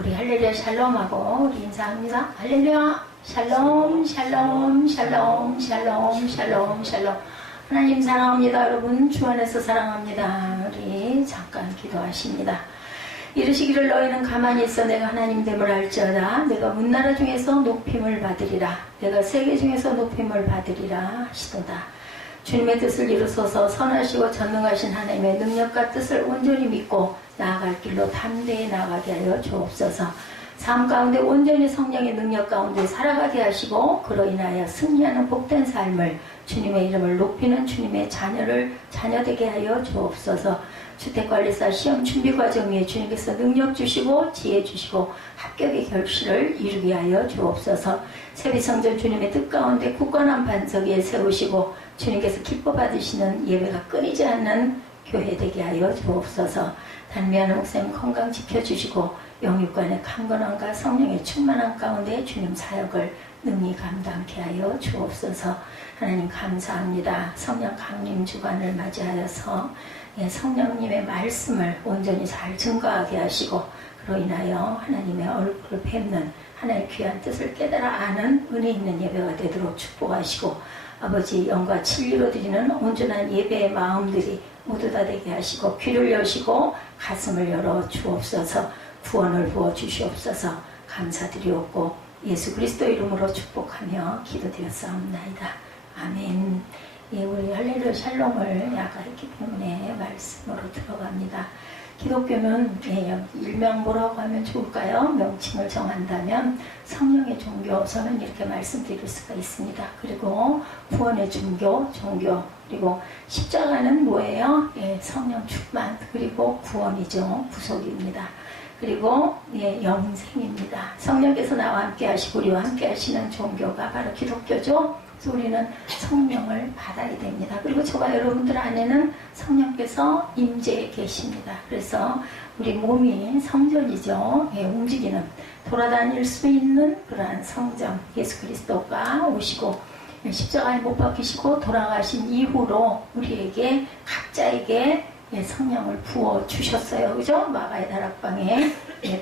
우리 할렐루야 샬롬하고 우리 인사합니다. 할렐루야 샬롬 샬롬 샬롬 샬롬 샬롬 샬롬. 하나님 사랑합니다. 여러분 주 안에서 사랑합니다. 우리 잠깐 기도하십니다. 이르시기를 너희는 가만히 있어 내가 하나님 됨을 알지어다. 내가 문나라 중에서 높임을 받으리라. 내가 세계 중에서 높임을 받으리라 하시도다. 주님의 뜻을 이루소서. 선하시고 전능하신 하나님의 능력과 뜻을 온전히 믿고 나아갈 길로 담대히 나아가게 하여 주옵소서. 삶 가운데 온전히 성령의 능력 가운데 살아가게 하시고 그로 인하여 승리하는 복된 삶을 주님의 이름을 높이는 주님의 자녀되게 하여 주옵소서. 주택관리사 시험 준비 과정 위에 주님께서 능력 주시고 지혜 주시고 합격의 결실을 이루게 하여 주옵소서. 세비성전 주님의 뜻 가운데 굳건한 반석 위에 세우시고 주님께서 기뻐 받으시는 예배가 끊이지 않는 교회 되게 하여 주옵소서. 단미하는 목사님 건강 지켜주시고 영육간의 강건함과 성령의 충만함 가운데 주님 사역을 능히 감당케 하여 주옵소서. 하나님 감사합니다. 성령 강림 주간을 맞이하여서 성령님의 말씀을 온전히 잘 증거하게 하시고 그로 인하여 하나님의 얼굴을 뵙는 하나님의 귀한 뜻을 깨달아 아는 은혜 있는 예배가 되도록 축복하시고 아버지 영과 진리로 드리는 온전한 예배의 마음들이 모두 다 되게 하시고 귀를 여시고 가슴을 열어 주옵소서. 구원을 부어 주시옵소서. 감사드리옵고 예수 그리스도 이름으로 축복하며 기도드렸사옵나이다. 아멘. 예, 우리 할렐루야 샬롬을 약간 했기 때문에 말씀으로 들어갑니다. 기독교는 일명 뭐라고 하면 좋을까요? 명칭을 정한다면 성령의 종교, 저는 이렇게 말씀드릴 수가 있습니다. 그리고 구원의 종교, 그리고 십자가는 뭐예요? 성령 충만, 그리고 구원이죠. 구속입니다. 그리고 영생입니다. 성령께서 나와 함께 하시고 우리와 함께 하시는 종교가 바로 기독교죠. 그래서 우리는 성령을 받아야 됩니다. 그리고 저와 여러분들 안에는 성령께서 임재해 계십니다. 그래서 우리 몸이 성전이죠. 움직이는, 돌아다닐 수 있는 그러한 성전, 예수 그리스도가 오시고 십자가에 못 박히시고 돌아가신 이후로 우리에게 각자에게 성령을 부어 주셨어요. 그죠? 마가의 다락방에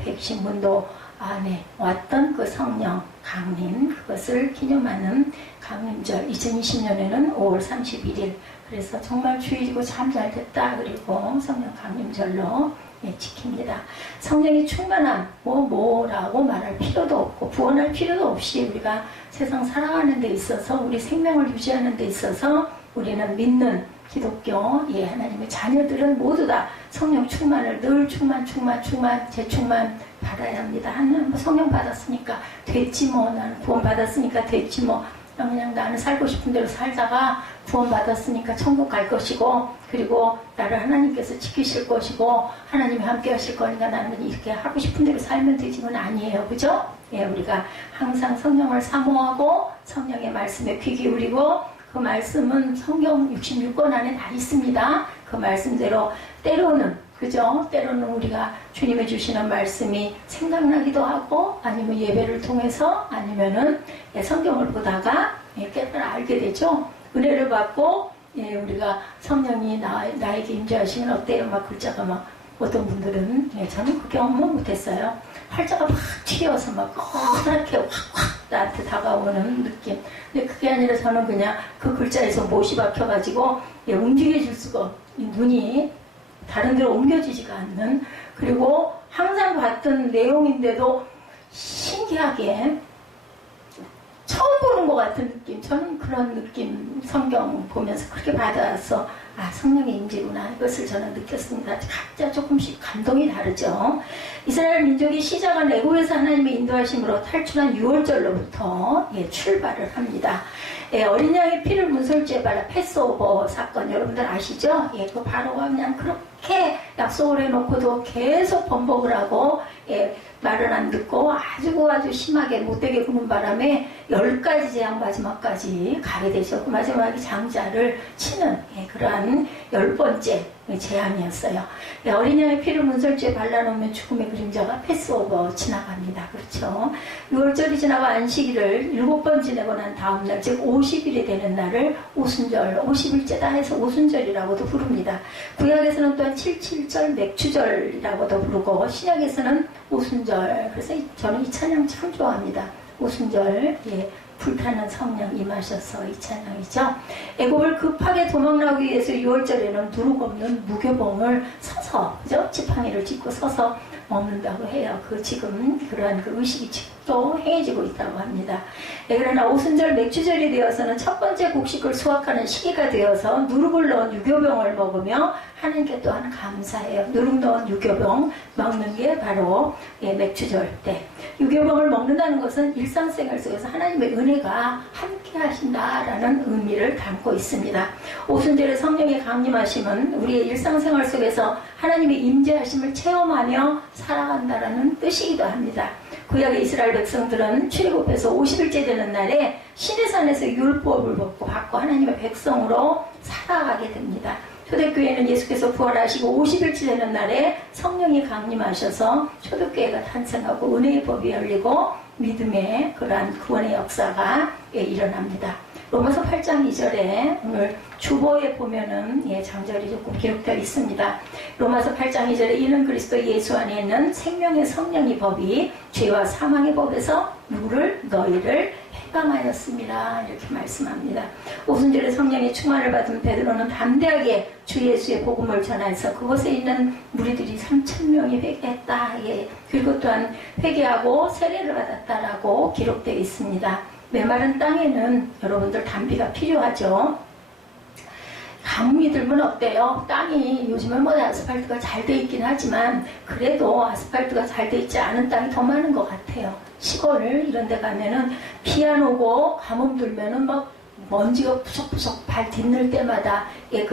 백신문도 안에 왔던 그 성령 강림, 그것을 기념하는 강림절 2020년에는 5월 31일. 그래서 정말 주일이고 참 잘 됐다. 그리고 성령 강림절로 지킵니다. 성령이 충만한 뭐라고 말할 필요도 없고 구원할 필요도 없이 우리가 세상 살아가는 데 있어서 우리 생명을 유지하는 데 있어서 우리는 믿는 기독교 하나님의 자녀들은 모두 다 성령 충만을 늘 재충만 받아야 합니다. 하나님 성령 받았으니까 됐지 뭐, 나는 구원 받았으니까 됐지 뭐, 그냥 나는 살고 싶은 대로 살다가 구원 받았으니까 천국 갈 것이고 그리고 나를 하나님께서 지키실 것이고 하나님이 함께 하실 거니까 나는 이렇게 하고 싶은 대로 살면 되지는 아니에요. 그죠? 우리가 항상 성령을 사모하고 성령의 말씀에 귀 기울이고 그 말씀은 성경 66권 안에 다 있습니다. 그 말씀대로 때로는 우리가 주님이 주시는 말씀이 생각나기도 하고 아니면 예배를 통해서 아니면은 성경을 보다가 깨달아 알게 되죠. 은혜를 받고 우리가 성령이 나에게 임재하시면 어때요? 막 글자가 막 어떤 분들은 저는 그 경험은 못했어요. 팔자가 막 튀어서 막 그렇게 확 나한테 다가오는 느낌. 근데 그게 아니라 저는 그냥 그 글자에서 못이 박혀가지고 움직여질 수가 눈이 다른 데로 옮겨지지가 않는, 그리고 항상 봤던 내용인데도 신기하게 처음 보는 것 같은 느낌. 저는 그런 느낌 성경 보면서 그렇게 받아서 성령의 임재구나 이것을 저는 느꼈습니다. 각자 조금씩 감동이 다르죠. 이스라엘 민족이 시작한 애굽에서 하나님의 인도하심으로 탈출한 6월절로부터 출발을 합니다. 어린 양의 피를 문설주에 발라 패스오버 사건 여러분들 아시죠? 그 바로가 그냥 그렇게 약속을 해놓고도 계속 번복을 하고 말을 안 듣고 아주 심하게 못되게 구는 바람에 10가지 재앙 마지막까지 가게 되죠. 그 마지막에 장자를 치는 그러한 10번째 재앙이었어요. 어린 양의 피를 문설주에 발라놓으면 죽음의 그림자가 패스오버 지나갑니다. 그렇죠? 6월절이 지나고 안식일을 7번 지내고 난 다음날, 즉 50일이 되는 날을 오순절, 50일째다 해서 오순절이라고도 부릅니다. 구약에서는 또한 77절 맥추절이라고도 부르고, 신약에서는 오순절. 그래서 저는 이 찬양 참 좋아합니다. 오순절, 불타는 성령 임하셔서 이 찬양이죠. 애굽을 급하게 도망나기 위해서 6월절에는 누룩 없는 무교봉을 서서, 그죠? 지팡이를 짚고 서서 먹는다고 해요. 지금 그러한 의식이 지금도 행해지고 있다고 합니다. 그러나 오순절 맥주절이 되어서는 첫 번째 곡식을 수확하는 시기가 되어서 누룩을 넣은 유교병을 먹으며 하나님께 또한 감사해요. 누룩 넣은 유교병 먹는 게 바로 맥주절 때. 유교병을 먹는다는 것은 일상생활 속에서 하나님의 은혜가 함께 하신다라는 의미를 담고 있습니다. 오순절에 성령의 강림하심은 우리의 일상생활 속에서 하나님의 임재하심을 체험하며 살아간다라는 뜻이기도 합니다. 구약의 이스라엘 백성들은 출애굽해서 50일째 되는 날에 시내산에서 율법을 받고 하나님의 백성으로 살아가게 됩니다. 초대교회는 예수께서 부활하시고 50일째 되는 날에 성령이 강림하셔서 초대교회가 탄생하고 은혜의 법이 열리고 믿음의 그러한 구원의 역사가 일어납니다. 로마서 8장 2절에 오늘 주보에 보면은 장절이 조금 기록되어 있습니다. 로마서 8장 2절에 이는 그리스도 예수 안에 있는 생명의 성령의 법이 죄와 사망의 법에서 너희를 해방하였습니다. 이렇게 말씀합니다. 오순절에 성령의 충만을 받은 베드로는 담대하게 주 예수의 복음을 전해서 그곳에 있는 무리들이 3,000명이 회개했다. 그리고 또한 회개하고 세례를 받았다라고 기록되어 있습니다. 메마른 땅에는 여러분들 단비가 필요하죠. 가뭄이 들면 어때요? 땅이 요즘은 아스팔트가 잘 돼 있긴 하지만 그래도 아스팔트가 잘 돼 있지 않은 땅이 더 많은 것 같아요. 시골 이런 데 가면은 비 안 오고 가뭄 들면은 막 먼지가 푸석푸석 발 딛는 때마다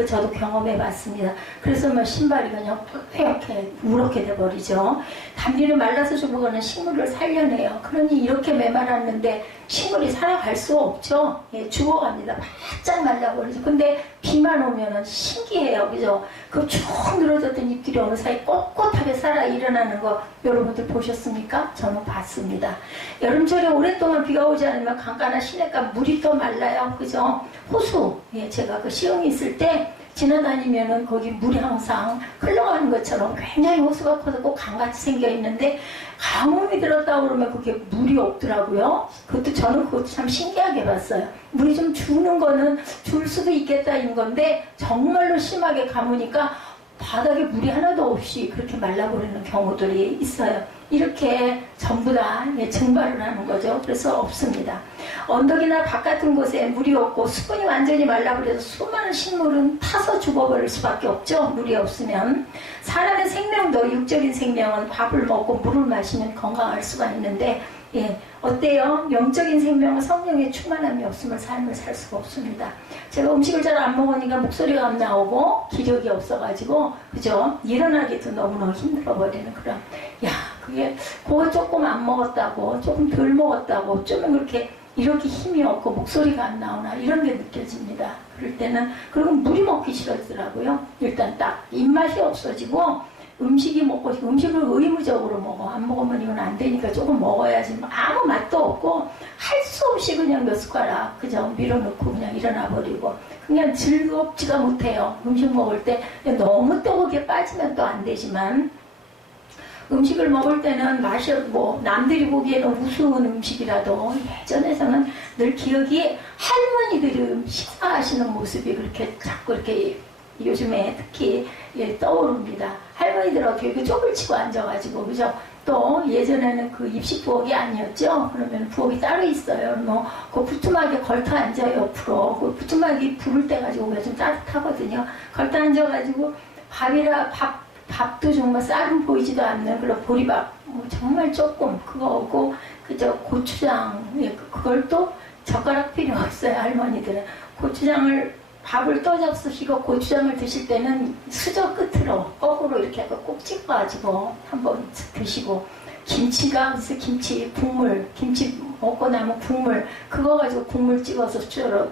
저도 경험해 봤습니다. 그래서 신발이 그냥 회역해 우렇게 돼버리죠. 단비는 말라서 죽어가는 식물을 살려내요. 그러니 이렇게 메말랐는데 식물이 살아갈 수 없죠. 죽어갑니다. 바짝 말라버리죠. 근데 비만 오면은 신기해요. 그죠? 그 쭉 늘어졌던 잎들이 어느 사이 꼿꼿하게 살아 일어나는 거 여러분들 보셨습니까? 저는 봤습니다. 여름철에 오랫동안 비가 오지 않으면 강가나 시내가 물이 더 말라요. 그죠? 호수, 제가 시흥이 있을 때 지나다니면은 거기 물이 항상 흘러가는 것처럼 굉장히 호수가 커서 꼭 강같이 생겨 있는데 가뭄이 들었다 그러면 그게 물이 없더라고요. 저는 그것도 참 신기하게 봤어요. 물이 좀 주는 거는 줄 수도 있겠다인 건데 정말로 심하게 가무니까 바닥에 물이 하나도 없이 그렇게 말라버리는 경우들이 있어요. 이렇게 전부 다 증발을 하는 거죠. 그래서 없습니다. 언덕이나 밭 같은 곳에 물이 없고 수분이 완전히 말라버려서 수많은 식물은 타서 죽어버릴 수밖에 없죠. 물이 없으면. 사람의 생명도 육적인 생명은 밥을 먹고 물을 마시면 건강할 수가 있는데 어때요? 영적인 생명은 성령의 충만함이 없으면 삶을 살 수가 없습니다. 제가 음식을 잘 안 먹으니까 목소리가 안 나오고 기력이 없어가지고 그죠? 일어나기도 너무너무 힘들어버리는 그런 그거 조금 안 먹었다고 조금 덜 먹었다고 좀 이렇게 힘이 없고 목소리가 안 나오나 이런 게 느껴집니다. 그럴 때는 그리고 물이 먹기 싫어지더라고요. 일단 딱 입맛이 없어지고 음식을 의무적으로 먹어. 안 먹으면 이건 안 되니까 조금 먹어야지. 아무 맛도 없고 할 수 없이 그냥 몇 숟가락 그저 밀어넣고 그냥 일어나 버리고 그냥 즐겁지가 못해요. 음식 먹을 때 너무 또 거기에 빠지면 또 안 되지만 음식을 먹을 때는 맛이 남들이 보기에는 우스운 음식이라도 예전에서는 늘 기억이 할머니들이 식사하시는 모습이 그렇게 자꾸 이렇게 요즘에 특히 떠오릅니다. 할머니들 어떻게 쪽을 치고 앉아가지고 그죠? 또 예전에는 그 입식 부엌이 아니었죠. 그러면 부엌이 따로 있어요. 그 부뚜막에 걸터 앉아요. 옆으로 그 부뚜막이 불을 때 가지고 요즘 따뜻하거든요. 걸터 앉아가지고 밥도 정말 쌀은 보이지도 않는 그런 보리밥 정말 조금 그거고 그저 고추장 그걸 또 젓가락 필요 없어요. 할머니들은 밥을 떠잡수시고 고추장을 드실 때는 수저 끝으로 거꾸로 이렇게 꼭 찍어가지고 한번 드시고 김치가 김치 국물 김치 먹고 남은 국물 그거 가지고 국물 찍어서 수저로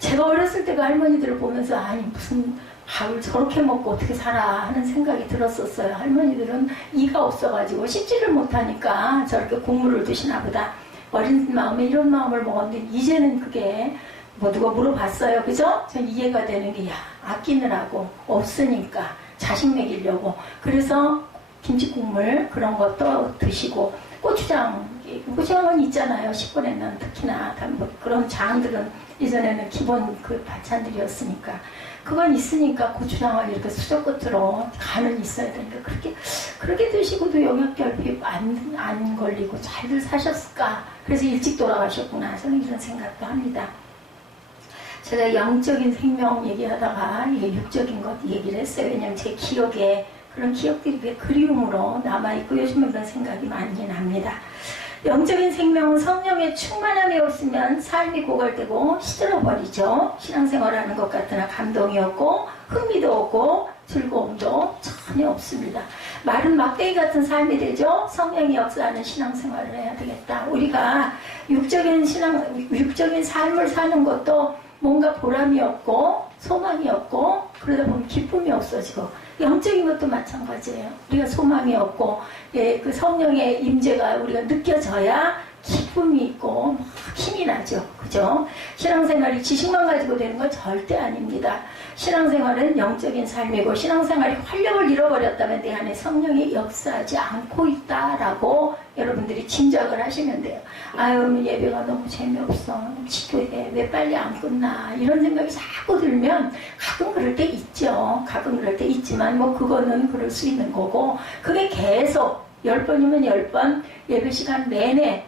제가 어렸을 때 그 할머니들을 보면서 아니 무슨 밥을 저렇게 먹고 어떻게 살아 하는 생각이 들었었어요. 할머니들은 이가 없어가지고 씹지를 못하니까 저렇게 국물을 드시나 보다. 어린 마음에 이런 마음을 먹었는데 이제는 그게 뭐 누가 물어봤어요. 그죠? 전 이해가 되는 게, 야, 아끼느라고 없으니까 자식 먹이려고. 그래서 김치국물 그런 것도 드시고, 고추장은 있잖아요. 10분에는 특히나 뭐 그런 장들은 예전에는 기본 그 반찬들이었으니까 그건 있으니까 고추장을 이렇게 수저 끝으로 간은 있어야 되니까 그렇게 드시고도 영양결핍 안 걸리고 잘들 사셨을까. 그래서 일찍 돌아가셨구나. 저는 이런 생각도 합니다. 제가 영적인 생명 얘기하다가 육적인 것 얘기를 했어요. 왜냐면 제 기억에 그런 기억들이 그리움으로 남아있고 요즘은 그런 생각이 많이 납니다. 영적인 생명은 성령의 충만함이 없으면 삶이 고갈되고 시들어버리죠. 신앙생활하는 것 같으나 감동이 없고 흥미도 없고 즐거움도 전혀 없습니다. 마른 막대기 같은 삶이 되죠. 성령이 역사하는 신앙생활을 해야 되겠다. 우리가 육적인 삶을 사는 것도 뭔가 보람이 없고 소망이 없고 그러다 보면 기쁨이 없어지고, 영적인 것도 마찬가지예요. 우리가 소망이 없고 그 성령의 임재가 우리가 느껴져야 기쁨이 있고 막 힘이 나죠. 그죠? 신앙생활이 지식만 가지고 되는 건 절대 아닙니다. 신앙생활은 영적인 삶이고, 신앙생활이 활력을 잃어버렸다면 내 안에 성령이 역사하지 않고 있다라고 여러분들이 짐작을 하시면 돼요. 아유, 예배가 너무 재미없어. 지도해. 왜 빨리 안 끝나. 이런 생각이 자꾸 들면 가끔 그럴 때 있죠. 가끔 그럴 때 있지만 뭐 그거는 그럴 수 있는 거고, 그게 계속 10번이면 10번 예배 시간 내내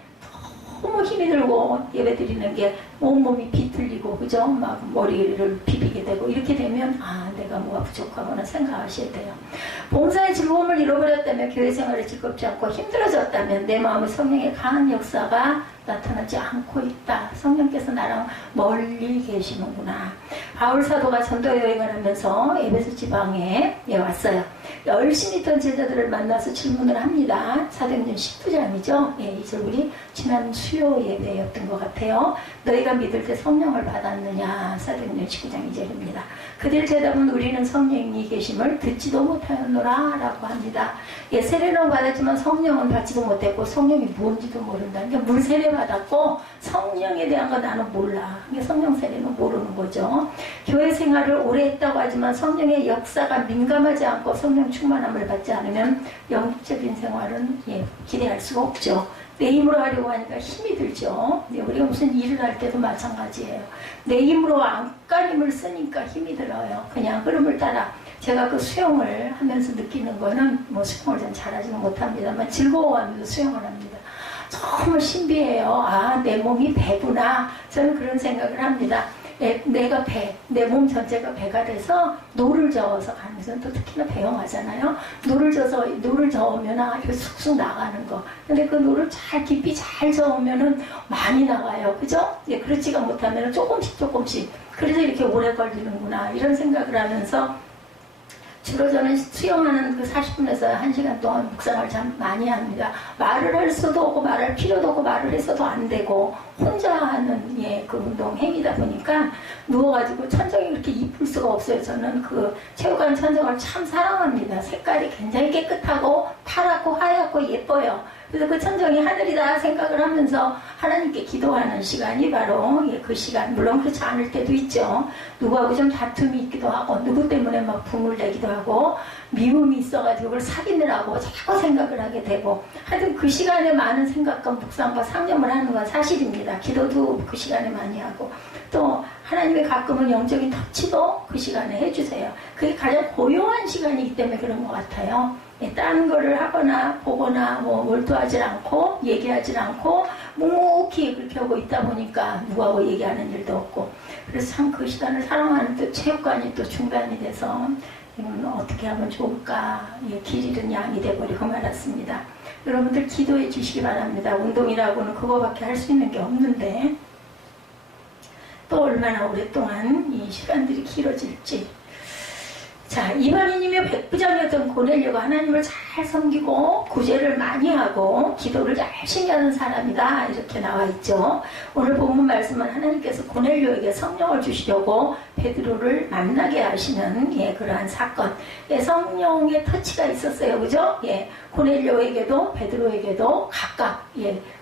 너무 힘이 들고 예배 드리는 게 온몸이 비틀리고, 그죠? 막 머리를 비비게 되고, 이렇게 되면 내가 뭐가 부족하구나 생각하셔야 돼요. 봉사의 즐거움을 잃어버렸다면, 교회 생활이 즐겁지 않고 힘들어졌다면 내 마음에 성령의 강한 역사가 나타나지 않고 있다. 성령께서 나랑 멀리 계시는구나. 바울 사도가 전도 여행을 하면서 에베소 지방에 왔어요. 열심히 있던 제자들을 만나서 질문을 합니다. 사도행전 19장이죠. 이제 우리 지난 수요 예배였던 것 같아요. 너희가 믿을 때 성령을 받았느냐. 사도행전 19장 2절입니다. 그들 대답은 우리는 성령이 계심을 듣지도 못하였노라 라고 합니다. 세례는 받았지만 성령은 받지도 못했고, 성령이 뭔지도 모른다. 그러니까 물 세례 받았고 성령에 대한 건 나는 몰라. 그러니까 성령 세례는 모르는 거죠. 교회 생활을 오래 했다고 하지만 성령의 역사가 민감하지 않고 성령 충만함을 받지 않으면 영적인 생활은 기대할 수가 없죠. 내 힘으로 하려고 하니까 힘이 들죠. 우리가 무슨 일을 할 때도 마찬가지예요. 내 힘으로 안간힘을 쓰니까 힘이 들어요. 그냥 흐름을 따라. 제가 그 수영을 하면서 느끼는 거는, 뭐 수영을 좀 잘하지는 못합니다만 즐거워하면서 수영을 합니다. 정말 신비해요. 내 몸이 배구나. 저는 그런 생각을 합니다. 내가 내 몸 전체가 배가 돼서 노를 저어서 가면서, 또 특히나 배영하잖아요. 노를 저으면 이렇게 쑥쑥 나가는 거. 근데 그 노를 깊이 잘 저으면은 많이 나가요. 그죠? 그렇지가 못하면 조금씩. 그래서 이렇게 오래 걸리는구나. 이런 생각을 하면서 주로 저는 수영하는 그 40분에서 1시간 동안 묵상을 참 많이 합니다. 말을 할 수도 없고 말할 필요도 없고 말을 해서도 안 되고 혼자 하는 그 운동 행위다 보니까 누워가지고 천정이 그렇게 이쁠 수가 없어요. 저는 그 체육관 천정을 참 사랑합니다. 색깔이 굉장히 깨끗하고 파랗고 하얗고 예뻐요. 그래서 그 천정이 하늘이다 생각을 하면서 하나님께 기도하는 시간이 바로 그 시간. 물론 그렇지 않을 때도 있죠. 누구하고 좀 다툼이 있기도 하고, 누구 때문에 막 분을 내기도 하고, 미움이 있어가지고 그걸 사귀느라고 자꾸 생각을 하게 되고, 하여튼 그 시간에 많은 생각과 묵상과 상념을 하는 건 사실입니다. 기도도 그 시간에 많이 하고, 또 하나님의 가끔은 영적인 터치도 그 시간에 해주세요. 그게 가장 고요한 시간이기 때문에 그런 것 같아요. 다른 거를 하거나 보거나 몰두하지 않고 얘기하지 않고 묵묵히 그렇게 하고 있다 보니까 누구하고 얘기하는 일도 없고, 그래서 참 그 시간을 사랑하는 또 체육관이 또 중단이 돼서 어떻게 하면 좋을까, 길 잃은 양이 돼버리고 말았습니다. 여러분들 기도해 주시기 바랍니다. 운동이라고는 그거밖에 할 수 있는 게 없는데 또 얼마나 오랫동안 이 시간들이 길어질지. 자, 이방인이며 백부장이었던 고넬료가 하나님을 잘 섬기고 구제를 많이 하고 기도를 열심히 하는 사람이다 이렇게 나와 있죠. 오늘 본문 말씀은 하나님께서 고넬료에게 성령을 주시려고 베드로를 만나게 하시는 그러한 사건. 성령의 터치가 있었어요, 그죠? 고넬료에게도 베드로에게도 각각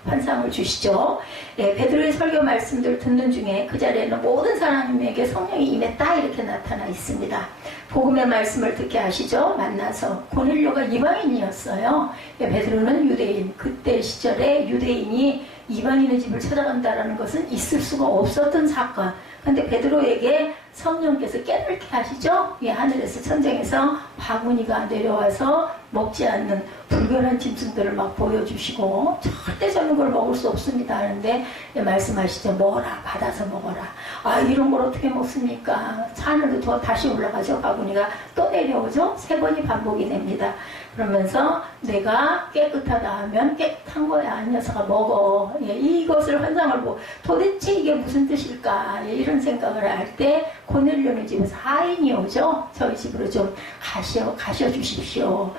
환상을 주시죠. 베드로의 설교 말씀들 듣는 중에 그 자리에는 모든 사람에게 성령이 임했다 이렇게 나타나 있습니다. 복음의 말씀을 듣게 하시죠. 만나서 고넬료가 이방인이었어요. 베드로는 유대인. 그때 시절에 유대인이 이방인의 집을 찾아간다는 것은 있을 수가 없었던 사건. 근데 베드로에게 성령께서 깨닫게 하시죠. 하늘에서 천장에서 바구니가 내려와서 먹지 않는 불변한 짐승들을 막 보여주시고 절대 저는 걸 먹을 수 없습니다 하는데 말씀하시죠. 먹어라. 받아서 먹어라. 아, 이런 걸 어떻게 먹습니까? 하늘로 더 다시 올라가죠. 바구니가 또 내려오죠. 3번이 반복이 됩니다. 그러면서 내가 깨끗하다 하면 깨끗한 거야. 이 녀석아 먹어. 이것을 환상을 보고 도대체 이게 무슨 뜻일까? 이런 생각을 할 때 고넬료네 집에서 하인이 오죠. 저희 집으로 좀 가셔 주십시오.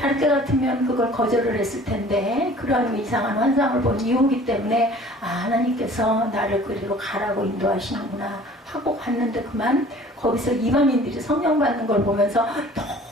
다른 때 같으면 그걸 거절을 했을 텐데 그러한 이상한 환상을 본 이유이기 때문에 하나님께서 나를 그리로 가라고 인도하시는구나 하고 갔는데 그만 거기서 이방인들이 성령 받는 걸 보면서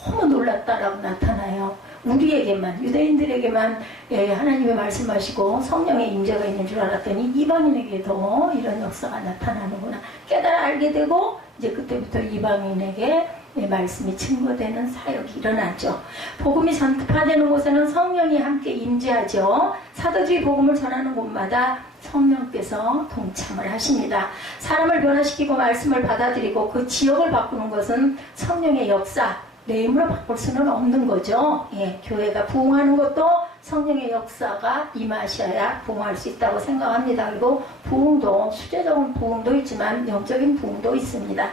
너무 놀랐다라고 나타나요. 우리에게만 유대인들에게만 하나님의 말씀하시고 성령의 임재가 있는 줄 알았더니 이방인에게도 이런 역사가 나타나는구나 깨달아 알게 되고 이제 그때부터 이방인에게 말씀이 증거되는 사역이 일어나죠. 복음이 전파되는 곳에는 성령이 함께 임재하죠. 사도주의 복음을 전하는 곳마다 성령께서 동참을 하십니다. 사람을 변화시키고 말씀을 받아들이고 그 지역을 바꾸는 것은 성령의 역사, 내 힘으로 바꿀 수는 없는 거죠. 교회가 부흥하는 것도 성령의 역사가 임하셔야 부흥할 수 있다고 생각합니다. 그리고 부흥도 수제적인 부흥도 있지만 영적인 부흥도 있습니다.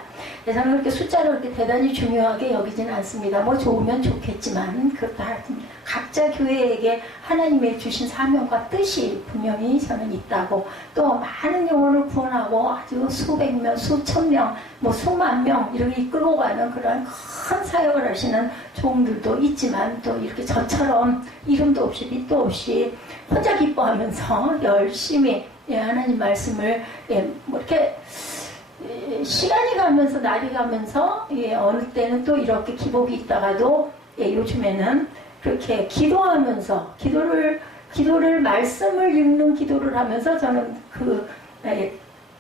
저는 그렇게 숫자를 그렇게 대단히 중요하게 여기지는 않습니다. 뭐 좋으면 좋겠지만 그렇다 각자 교회에게 하나님의 주신 사명과 뜻이 분명히 저는 있다고 또 많은 영혼을 구원하고 아주 수백 명, 수천 명, 뭐 수만 명 이렇게 이끌고 가는 그런 큰 사역을 하시는 종들도 있지만 또 이렇게 저처럼 이름도 없이 빛도 없이 혼자 기뻐하면서 열심히 하나님 말씀을 뭐 이렇게 시간이 가면서 날이 가면서 어느 때는 또 이렇게 기복이 있다가도 요즘에는 그렇게 기도하면서 기도를 말씀을 읽는 기도를 하면서 저는 그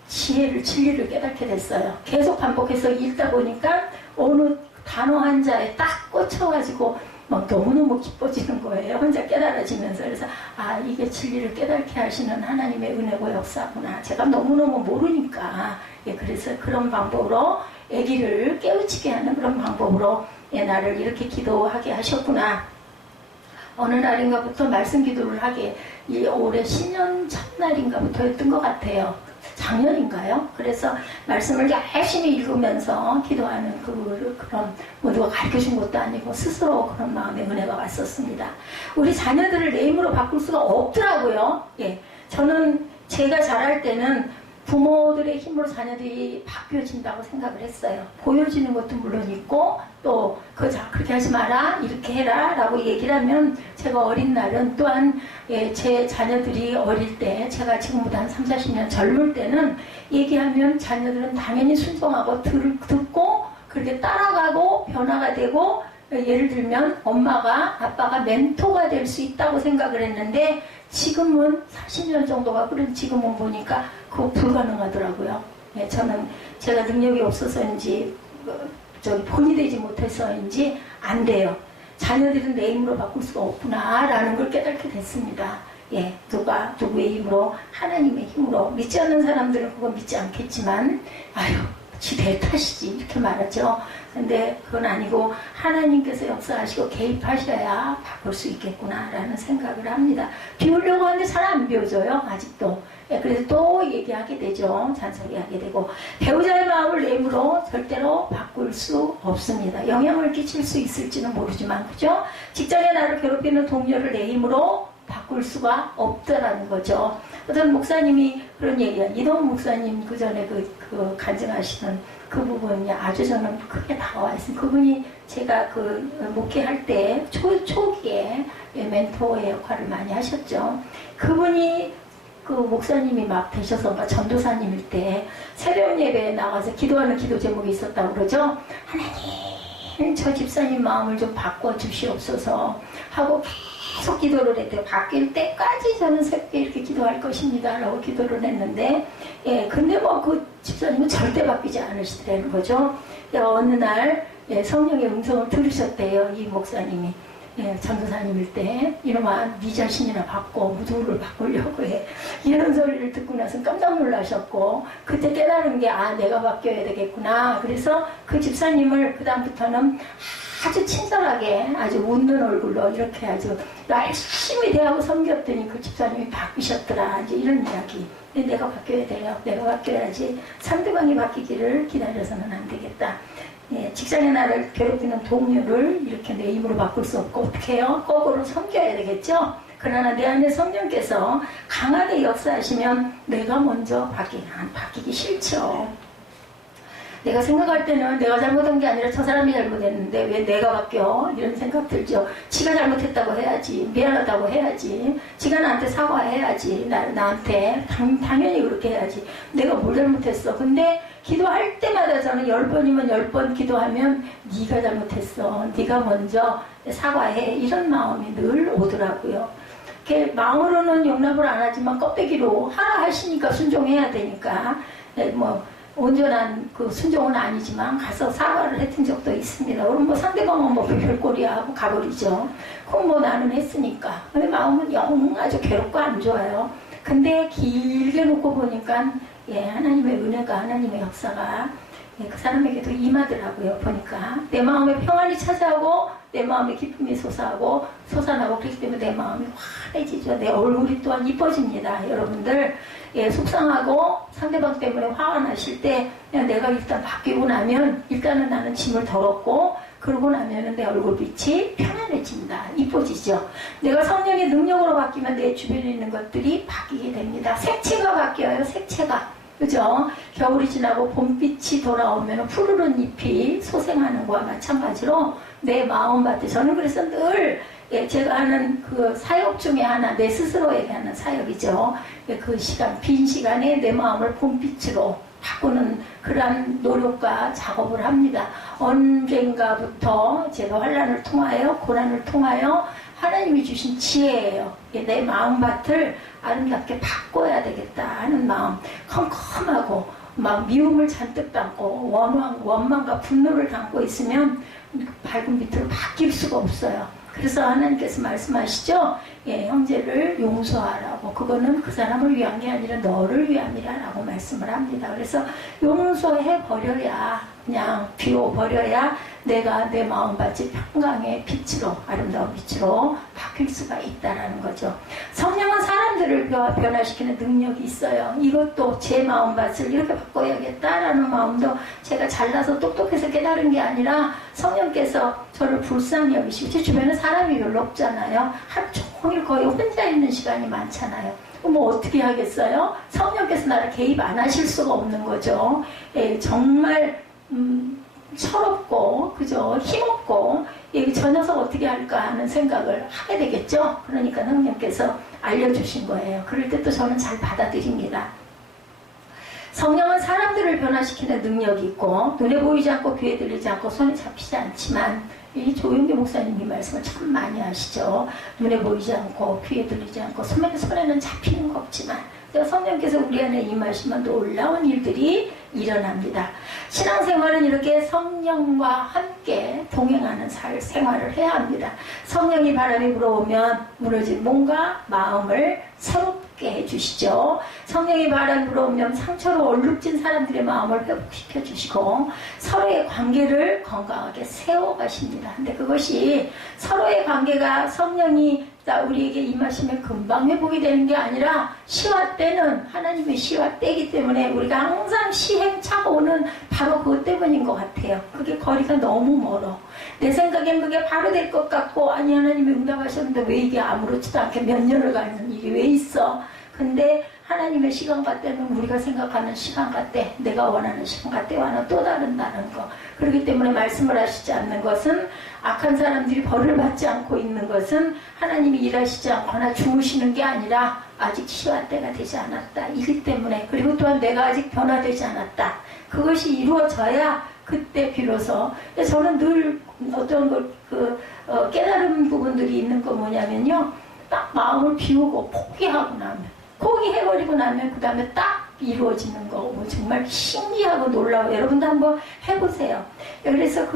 지혜를 진리를 깨닫게 됐어요. 계속 반복해서 읽다 보니까 어느 단어 한자에 딱 꽂혀가지고 막 너무너무 기뻐지는 거예요. 혼자 깨달아지면서. 그래서 이게 진리를 깨닫게 하시는 하나님의 은혜고 역사구나. 제가 너무너무 모르니까 그래서 그런 방법으로 아기를 깨우치게 하는 그런 방법으로 나를 이렇게 기도하게 하셨구나. 어느 날인가부터 말씀 기도를 하게 올해 신년 첫날인가부터였던 것 같아요. 작년인가요? 그래서 말씀을 열심히 읽으면서 기도하는 그런 뭐 누가 가르쳐준 것도 아니고 스스로 그런 마음의 은혜가 왔었습니다. 우리 자녀들을 내 힘으로 바꿀 수가 없더라고요. 저는 제가 자랄 때는 부모들의 힘으로 자녀들이 바뀌어진다고 생각을 했어요. 보여지는 것도 물론 있고 또 그렇게 하지 마라 이렇게 해라 라고 얘기를 하면 제가 어린 날은 또한 제 자녀들이 어릴 때 제가 지금보다 한 3, 40년 젊을 때는 얘기하면 자녀들은 당연히 순종하고 듣고 그렇게 따라가고 변화가 되고 예를 들면 엄마가 아빠가 멘토가 될 수 있다고 생각을 했는데 지금은 40년 정도가 흐른 지금은 보니까 그거 불가능하더라고요. 저는 제가 능력이 없어서인지 본이 되지 못해서인지 안 돼요. 자녀들은 내 힘으로 바꿀 수가 없구나라는 걸 깨닫게 됐습니다. 누구의 힘으로 하나님의 힘으로 믿지 않는 사람들은 그거 믿지 않겠지만 지 내 탓이지 이렇게 말하죠. 근데 그건 아니고 하나님께서 역사하시고 개입하셔야 바꿀 수 있겠구나라는 생각을 합니다. 비우려고 하는데 잘 안 비워져요. 아직도. 그래서 또 얘기하게 되죠. 잔소리하게 되고 배우자의 마음을 내 힘으로 절대로 바꿀 수 없습니다. 영향을 끼칠 수 있을지는 모르지만 그죠? 직장에 나를 괴롭히는 동료를 내 힘으로 바꿀 바꿀 수가 없다라는 거죠. 어떤 목사님이 그런 얘기야. 이동 목사님 그 전에 그 간증하시는 그 부분이 아주 저는 크게 다가와 있습니다. 그분이 제가 그 목회할 때 초기에 멘토의 역할을 많이 하셨죠. 그분이 그 목사님이 막 되셔서 전도사님일 때 새벽 예배에 나가서 기도하는 기도 제목이 있었다고 그러죠. 하나님, 저 집사님 마음을 좀 바꿔 주시옵소서 하고 계속 기도를 했대요. 바뀔 때까지 저는 새벽에 이렇게 기도할 것입니다 라고 기도를 했는데, 근데 뭐 그 집사님은 절대 바뀌지 않으시더라는 거죠. 어느 날 성령의 음성을 들으셨대요. 이 목사님이 전도사님일 때 이놈아 네 자신이나 바꿔, 무도를 바꾸려고 해, 이런 소리를 듣고 나서 깜짝 놀라셨고, 그때 깨달은 게 내가 바뀌어야 되겠구나. 그래서 그 집사님을 그 다음부터는 아주 친절하게 아주 웃는 얼굴로 이렇게 아주 열심히 대하고 섬겼더니 그 집사님이 바뀌셨더라. 이제 이런 이야기. 내가 바뀌어야 돼요. 내가 바뀌어야지 상대방이 바뀌기를 기다려서는 안 되겠다. 직장에 나를 괴롭히는 동료를 이렇게 내 힘으로 바꿀 수 없고 어떻게 해요? 거꾸로 섬겨야 되겠죠? 그러나 내 안에 성령께서 강하게 역사하시면 내가 먼저 바뀌기 싫죠. 내가 생각할 때는 내가 잘못한 게 아니라 저 사람이 잘못했는데 왜 내가 바뀌어? 이런 생각 들죠. 지가 잘못했다고 해야지. 미안하다고 해야지. 지가 나한테 사과해야지. 나한테 당연히 그렇게 해야지. 내가 뭘 잘못했어. 근데 기도할 때마다 저는 10번이면 10번 기도하면 네가 잘못했어. 네가 먼저 사과해. 이런 마음이 늘 오더라고요. 마음으로는 용납을 안 하지만 껍데기로 하라 하시니까 순종해야 되니까 온전한 그 순종은 아니지만 가서 사과를 했던 적도 있습니다. 그럼 상대방은 별꼴이야 하고 가버리죠. 그럼 나는 했으니까. 근데 마음은 영 아주 괴롭고 안 좋아요. 근데 길게 놓고 보니까 하나님의 은혜가, 하나님의 역사가 그 사람에게도 임하더라고요. 보니까 내 마음에 평안이 찾아오고 내 마음에 기쁨이 솟아나고 그렇기 때문에 내 마음이 환해지죠. 내 얼굴이 또한 이뻐집니다. 여러분들 속상하고 상대방 때문에 화가 나실 때 내가 일단 바뀌고 나면 일단은 나는 짐을 덜었고 그러고 나면은 내 얼굴빛이 편안해진다. 이뻐지죠. 내가 성령의 능력으로 바뀌면 내 주변에 있는 것들이 바뀌게 됩니다. 색채가 바뀌어요. 색채가. 그죠? 겨울이 지나고 봄빛이 돌아오면 푸르른 잎이 소생하는 것과 마찬가지로 내 마음밭에 저는 그래서 늘 제가 하는 그 사역 중에 하나, 내 스스로에게 하는 사역이죠. 그 시간, 빈 시간에 내 마음을 봄빛으로 바꾸는 그러한 노력과 작업을 합니다. 언젠가부터 제가 환난을 통하여, 고난을 통하여 하나님이 주신 지혜예요. 내 마음밭을 아름답게 바꿔야 되겠다 하는 마음, 컴컴하고 막 미움을 잔뜩 담고 원망과 분노를 담고 있으면 밝은 빛으로 바뀔 수가 없어요. 그래서 하나님께서 말씀하시죠. 형제를 용서하라고. 그거는 그 사람을 위한 게 아니라 너를 위함이라고 말씀을 합니다. 그래서 용서해버려야, 그냥 비워버려야 내가 내 마음밭이 평강의 빛으로, 아름다운 빛으로 바뀔 수가 있다라는 거죠. 성령은 사람들을 변화시키는 능력이 있어요. 이것도 제 마음밭을 이렇게 바꿔야겠다라는 마음도 제가 잘나서 똑똑해서 깨달은 게 아니라 성령께서 저를 불쌍히 여기시고, 제 주변에 사람이 별로 없잖아요. 하루 종일 거의 혼자 있는 시간이 많잖아요. 어떻게 하겠어요? 성령께서 나를 개입 안 하실 수가 없는 거죠. 정말 철없고, 그죠? 힘없고, 저 녀석 어떻게 할까 하는 생각을 하게 되겠죠? 그러니까 성령께서 알려주신 거예요. 그럴 때 또 저는 잘 받아들입니다. 성령은 사람들을 변화시키는 능력이 있고, 눈에 보이지 않고 귀에 들리지 않고 손에 잡히지 않지만, 이 조용기 목사님이 말씀을 참 많이 하시죠. 눈에 보이지 않고 귀에 들리지 않고 손에는 잡히는 거 없지만 성령께서 우리 안에 임하시면 놀라운 일들이 일어납니다. 신앙생활은 이렇게 성령과 함께 동행하는 생활을 해야 합니다. 성령이 바람이 불어오면 무너진 몸과 마음을 새롭게 해주시죠. 성령이 바람이 불어오면 상처로 얼룩진 사람들의 마음을 회복시켜 주시고 서로의 관계를 건강하게 세워가십니다. 근데 그것이 서로의 관계가 성령이 자, 우리에게 임하시면 금방 회복이 되는 게 아니라 시화 때는 하나님의 시화 때이기 때문에 우리가 항상 시행착오가 오는 바로 그것 때문인 것 같아요. 그게 거리가 너무 멀어. 내 생각엔 그게 바로 될 것 같고, 아니 하나님이 응답하셨는데 왜 이게 아무렇지도 않게 몇 년을 가는 일이 왜 있어? 근데 하나님의 시간과 때는 우리가 생각하는 시간과 때, 내가 원하는 시간과 때와는 또 다른다는 거. 그렇기 때문에 말씀을 하시지 않는 것은, 악한 사람들이 벌을 받지 않고 있는 것은 하나님이 일하시지 않거나 주무시는 게 아니라 아직 시와 때가 되지 않았다 이기 때문에, 그리고 또한 내가 아직 변화되지 않았다, 그것이 이루어져야 그때 비로소. 저는 늘 어떤 깨달은 부분들이 있는 거 뭐냐면요, 딱 마음을 비우고 포기하고 나면, 포기해버리고 나면 그 다음에 딱 이루어지는 거 정말 신기하고 놀라워. 여러분도 한번 해보세요. 그래서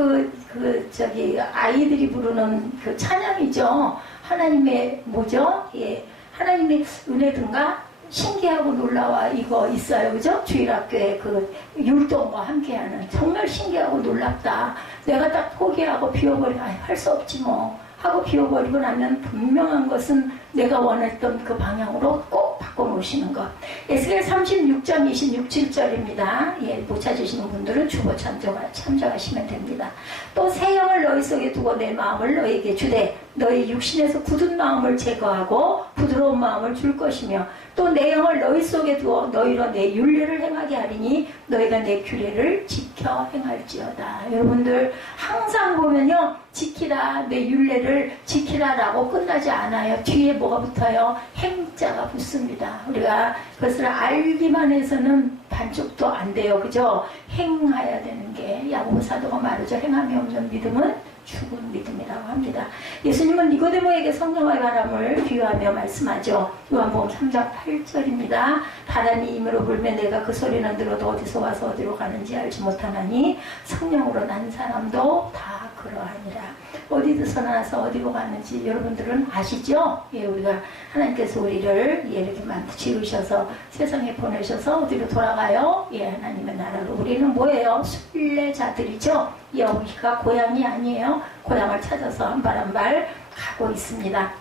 아이들이 부르는 그 찬양이죠. 하나님의 뭐죠? 예, 하나님의 은혜든가 신기하고 놀라워 이거 있어요. 그죠? 주일학교에 그 율동과 함께하는, 정말 신기하고 놀랍다. 내가 딱 포기하고 비워버리고 할 수 없지 뭐 하고 비워버리고 나면 분명한 것은 내가 원했던 그 방향으로 꼭 바꿔놓으시는 것. 에스겔 36장 26, 7절입니다. 예, 못 찾으시는 분들은 주보 참조하시면 됩니다. 또 새 영을 너희 속에 두고 내 마음을 너희에게 주되 너희 육신에서 굳은 마음을 제거하고 부드러운 마음을 줄 것이며, 또 내 영을 너희 속에 두어 너희로 내 율례를 행하게 하리니 너희가 내 규례를 지켜 행할지어다. 여러분들 항상 보면요, 지키라, 내 율례를 지키라라고 끝나지 않아요. 뒤에 뭐가 붙어요? 행자가 붙습니다. 우리가 그것을 알기만 해서는 반쪽도 안 돼요. 그죠? 행해야 되는 게, 야고보 사도가 말하죠. 행함이 없는 믿음은 죽은 믿음이라고 합니다. 예수님은 니고데모에게 성령의 바람을 비유하며 말씀하죠. 요한복음 3장 8절입니다. 바람이 임으로 불면 내가 그 소리는 들어도 어디서 와서 어디로 가는지 알지 못하나니 성령으로 난 사람도 다 그러하니라. 어디서 나서 어디로 가는지 여러분들은 아시죠? 예, 우리가 하나님께서 우리를 이렇게 지으셔서 세상에 보내셔서 어디로 돌아가요? 예, 하나님의 나라로. 우리는 뭐예요? 순례자들이죠. 여기가 고향이 아니에요. 고향을 찾아서 한 발 한 발 가고 있습니다.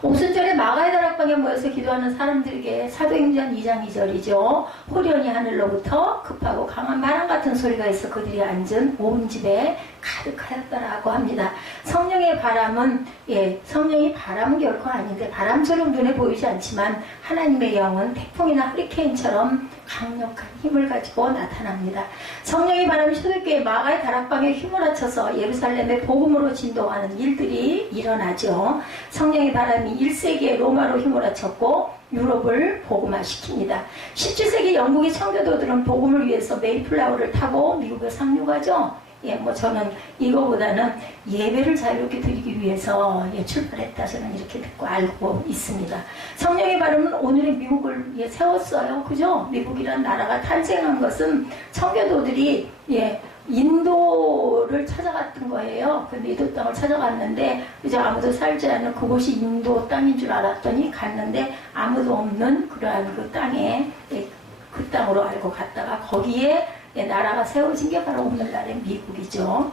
오순절에 마가의 다락방에 모여서 기도하는 사람들에게 사도행전 2장 2절이죠. 호련히 하늘로부터 급하고 강한 바람 같은 소리가 있어 그들이 앉은 온 집에 가득하였더라고 합니다. 성령의 바람은, 성령이 바람은 결코 아닌데, 바람처럼 눈에 보이지 않지만 하나님의 영은 태풍이나 허리케인처럼 강력한 힘을 가지고 나타납니다. 성령의 바람이 초대교회 마가의 다락방에 힘을 합쳐서 예루살렘의 복음으로 진동하는 일들이 일어나죠. 성령의 바람이 1세기에 로마로 힘을 합쳤고 유럽을 복음화시킵니다. 17세기 영국의 청교도들은 복음을 위해서 메이플라워를 타고 미국에 상륙하죠. 저는 이거보다는 예배를 자유롭게 드리기 위해서 출발했다, 저는 이렇게 듣고 알고 있습니다. 성령의 발음은 오늘의 미국을 세웠어요. 그죠? 미국이란 나라가 탄생한 것은 청교도들이 인도를 찾아갔던 거예요. 그 인도 땅을 찾아갔는데 이제 아무도 살지 않은 그곳이 인도 땅인 줄 알았더니 갔는데 아무도 없는 그러한 그 땅에, 그 땅으로 알고 갔다가 거기에 나라가 세워진 게 바로 오늘날의 미국이죠.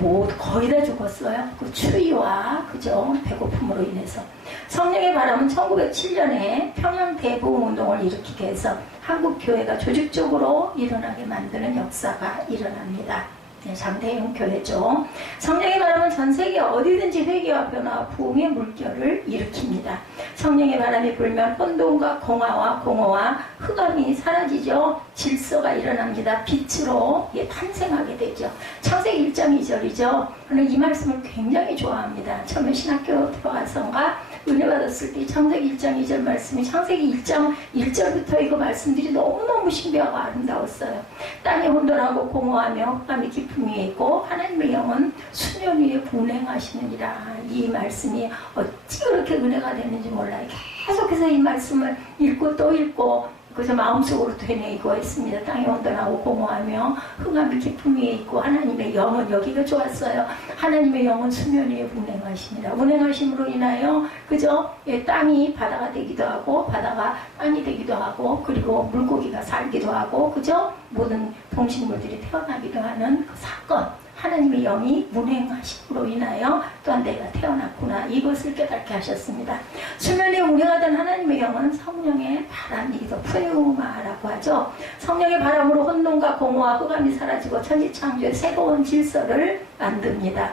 모두 거의 다 죽었어요. 그 추위와 그죠? 배고픔으로 인해서. 성령의 바람은 1907년에 평양 대부흥 운동을 일으키게 해서 한국 교회가 조직적으로 일어나게 만드는 역사가 일어납니다. 장대형 교회죠. 성령의 바람은 전 세계 어디든지 회개와 변화와 부흥의 물결을 일으킵니다. 성령의 바람이 불면 혼돈과 공허와 흑암이 사라지죠. 질서가 일어납니다. 빛으로 탄생하게 되죠. 창세기 1장 2절이죠. 저는 이 말씀을 굉장히 좋아합니다. 처음에 신학교 들어가서인가 은혜 받았을 때 창세기 1장 2절 말씀이, 창세기 1장 1절부터 이거 말씀들이 너무너무 신비하고 아름다웠어요. 땅이 혼돈하고 공허하며 흑암이 깊은 위에 있고 하나님의 영은 수면 위에 분행하시느니라. 이 말씀이 어찌 그렇게 은혜가 되는지 몰라요. 계속해서 이 말씀을 읽고 또 읽고 그래서 마음속으로 되뇌이고 있습니다. 땅이 혼돈하고 공허하며 흑암이 깊은 위에 있고 하나님의 영은, 여기가 좋았어요. 하나님의 영은 수면 위에 운행하십니다. 운행하심으로 인하여 그죠? 땅이 바다가 되기도 하고 바다가 땅이 되기도 하고 그리고 물고기가 살기도 하고 그죠? 모든 동식물들이 태어나기도 하는 그 사건, 하나님의 영이 운행하심으로 인하여 또한 내가 태어났구나, 이것을 깨닫게 하셨습니다. 수면에 운행하던 하나님의 영은 성령의 바람이기도, 푸뉴마라고 하죠. 성령의 바람으로 혼돈과 공허와 흑암이 사라지고 천지창조의 새로운 질서를 만듭니다.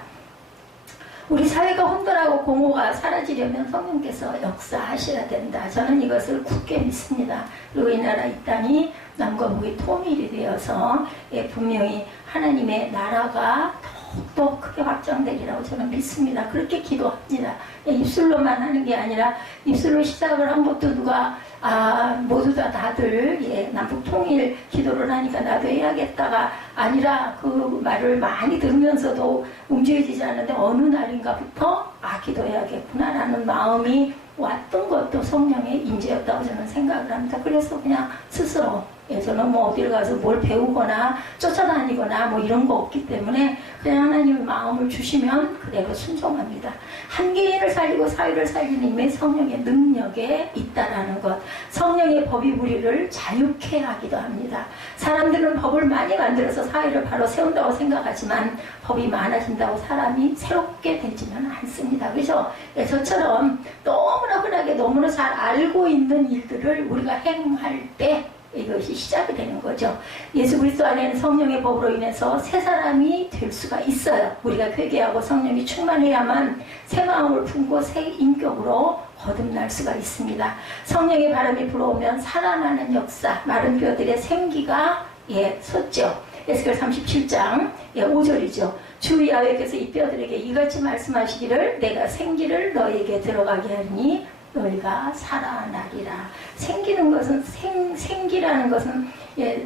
우리 사회가 혼돈하고 공허가 사라지려면 성령께서 역사하셔야 된다. 저는 이것을 굳게 믿습니다. 그리고 이 나라 이 땅이 남과 북이 통일이 되어서 분명히 하나님의 나라가 더욱더 크게 확장되리라고 저는 믿습니다. 그렇게 기도합니다. 입술로만 하는 게 아니라, 입술로 시작을 한 것도 누가 모두 다들 남북 통일 기도를 하니까 나도 해야겠다가 아니라, 그 말을 많이 들으면서도 움직여지지 않는데 어느 날인가부터 기도해야겠구나라는 마음이 왔던 것도 성령의 임재였다고 저는 생각을 합니다. 그래서 그냥 스스로, 저는 뭐 어딜 가서 뭘 배우거나 쫓아다니거나 뭐 이런 거 없기 때문에 그냥 하나님의 마음을 주시면 그대로 순종합니다. 한 개인을 살리고 사회를 살리는 힘의 성령의 능력에 있다라는 것. 성령의 법이 우리를 자유케 하기도 합니다. 사람들은 법을 많이 만들어서 사회를 바로 세운다고 생각하지만 법이 많아진다고 사람이 새롭게 되지는 않습니다. 그죠? 저처럼 너무나 흔하게 너무나 잘 알고 있는 일들을 우리가 행할 때 이것이 시작이 되는 거죠. 예수 그리스도 안에는 성령의 법으로 인해서 새 사람이 될 수가 있어요. 우리가 회개하고 성령이 충만해야만 새 마음을 품고 새 인격으로 거듭날 수가 있습니다. 성령의 바람이 불어오면 살아나는 역사, 마른 뼈들의 생기가 솟죠. 에스겔 37장 5절이죠. 주 야훼께서 이 뼈들에게 이같이 말씀하시기를, 내가 생기를 너에게 들어가게 하니 너희가 살아나리라. 생기는 것은 생기라는 것은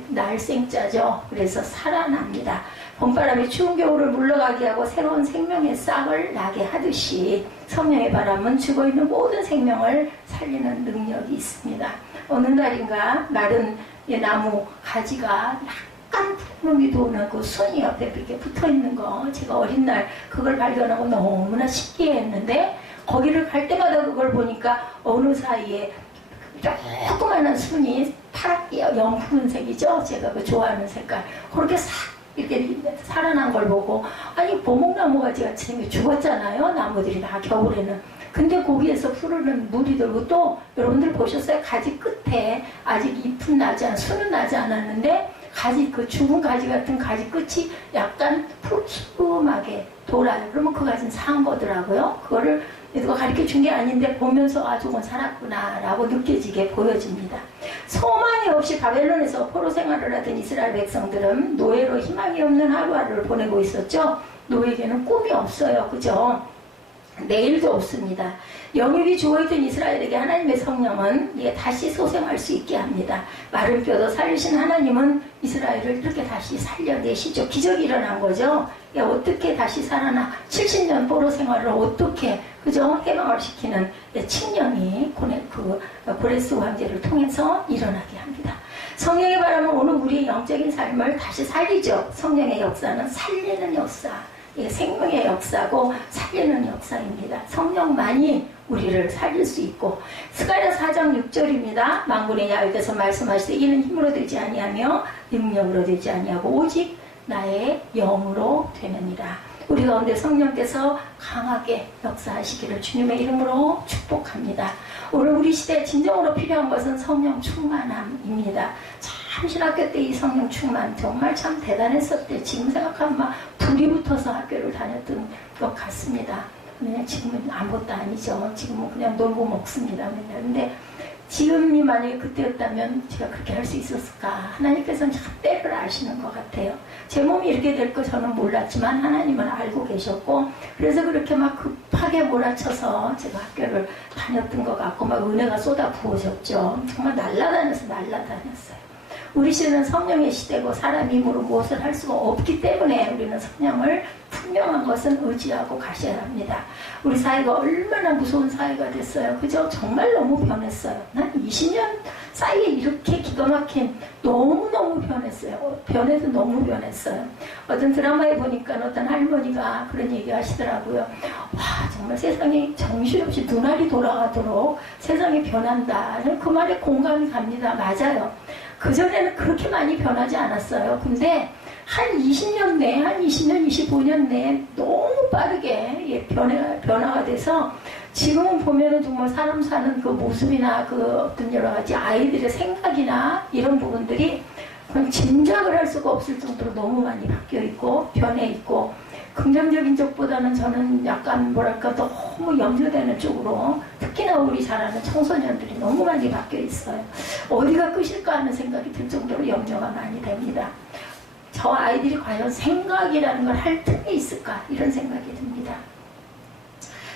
날생자죠. 그래서 살아납니다. 봄바람이 추운 겨울을 물러가게 하고 새로운 생명의 싹을 나게 하듯이 성령의 바람은 죽어있는 모든 생명을 살리는 능력이 있습니다. 어느 날인가 마른 나무 가지가 약간 푸름이 도는 그 순이 옆에 이렇게 붙어있는 거, 제가 어린 날 그걸 발견하고 너무나 신기했는데, 거기를 갈 때마다 그걸 보니까 어느 사이에 조그마한 순이 파랗게 연푸른색이죠. 제가 그 좋아하는 색깔. 그렇게 싹 이렇게 살아난 걸 보고, 아니 보목나무 가지가 지금 죽었잖아요. 나무들이 다 겨울에는. 근데 거기에서 푸르는 물이 들고, 또 여러분들 보셨어요? 가지 끝에 아직 잎은 나지 않, 순은 나지 않았는데 가지, 그 죽은 가지 같은 가지 끝이 약간 푸르름하게 돌아요. 그러면 그 가지는 산 거더라고요. 그거를 누가 가르쳐 준 게 아닌데 보면서 저건 살았구나 라고 느껴지게 보여집니다. 소망이 없이 바벨론에서 포로 생활을 하던 이스라엘 백성들은 노예로 희망이 없는 하루하루를 보내고 있었죠. 노예에게는 꿈이 없어요. 그죠? 내일도 없습니다. 영육이 죽어있던 이스라엘에게 하나님의 성령은 다시 소생할 수 있게 합니다. 마른 뼈도 살리신 하나님은 이스라엘을 이렇게 다시 살려내시죠. 기적이 일어난 거죠. 어떻게 다시 살아나, 70년 포로 생활을 어떻게, 그죠? 해방을 시키는 칙령이 고레스 황제를 통해서 일어나게 합니다. 성령의 바람은 오늘 우리의 영적인 삶을 다시 살리죠. 성령의 역사는 살리는 역사, 생명의 역사고 살리는 역사입니다. 성령만이 우리를 살릴 수 있고, 스가랴 4장 6절입니다. 만군의 야훼께서 말씀하시되 이는 힘으로 되지 아니하며 능력으로 되지 아니하고 오직 나의 영으로 되느니라. 우리 가운데 성령께서 강하게 역사하시기를 주님의 이름으로 축복합니다. 오늘 우리 시대에 진정으로 필요한 것은 성령 충만함입니다. 참 신학교 때 이 성령 충만 정말 참 대단했었대. 지금 생각하면 막 불이 붙어서 학교를 다녔던 것 같습니다. 그냥 지금은 아무것도 아니죠. 지금은 그냥 놀고 먹습니다. 근데 지금이 만약에 그때였다면 제가 그렇게 할 수 있었을까? 하나님께서는 참 때를 아시는 것 같아요. 제 몸이 이렇게 될 거 저는 몰랐지만 하나님은 알고 계셨고, 그래서 그렇게 막 급하게 몰아쳐서 제가 학교를 다녔던 것 같고, 막 은혜가 쏟아 부어졌죠. 정말 날라다녔어요. 우리 시대는 성령의 시대고 사람 힘으로 무엇을 할 수가 없기 때문에 우리는 성령을 분명한 것은 의지하고 가셔야 합니다. 우리 사회가 얼마나 무서운 사회가 됐어요. 그죠? 정말 너무 변했어요. 난 20년 사이에 이렇게 기가 막힌, 너무너무 변했어요. 변해도 너무 변했어요. 어떤 드라마에 보니까 어떤 할머니가 그런 얘기 하시더라고요. 와, 정말 세상이 정신없이 눈알이 돌아가도록 세상이 변한다. 그 말에 공감이 갑니다. 맞아요. 그전에는 그렇게 많이 변하지 않았어요. 근데 한 20년 내에, 한 20년, 25년 내에 너무 빠르게 변화가 돼서 지금은 보면은 정말 사람 사는 그 모습이나 그 어떤 여러 가지 아이들의 생각이나 이런 부분들이 그냥 짐작을 할 수가 없을 정도로 너무 많이 바뀌어 있고 변해 있고, 긍정적인 쪽보다는 저는 약간 뭐랄까 너무 염려되는 쪽으로, 특히나 우리 자라는 청소년들이 너무 많이 바뀌어 있어요. 어디가 끝일까 하는 생각이 들 정도로 염려가 많이 됩니다. 저 아이들이 과연 생각이라는 걸 할 틈이 있을까, 이런 생각이 듭니다.